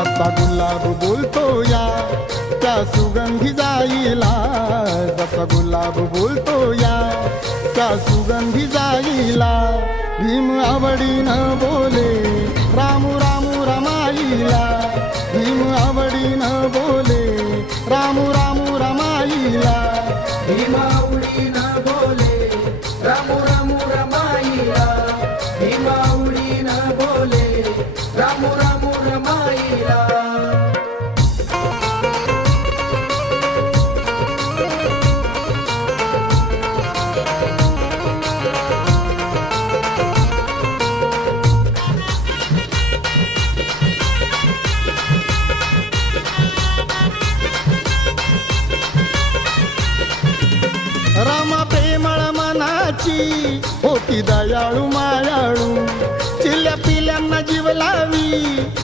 जसा गुलाब बोलतो या त्या सुगंधी जाईला, जसा गुलाब बोलतो या त्या सुगंधी जाईला. भीम आवडीनं बोले रामू रामू रमाईला, भीम आवडीनं बोले रामू रामू रमाईला. भीम आवडीनं बोले रामू रामू रमाईला, भीम आवडीनं बोले रामू रामू रमाईला. रामा प्रेमळ मनाची होती दयाळू मायाळू, चिल्ल्या पिल्यांना जीव लावी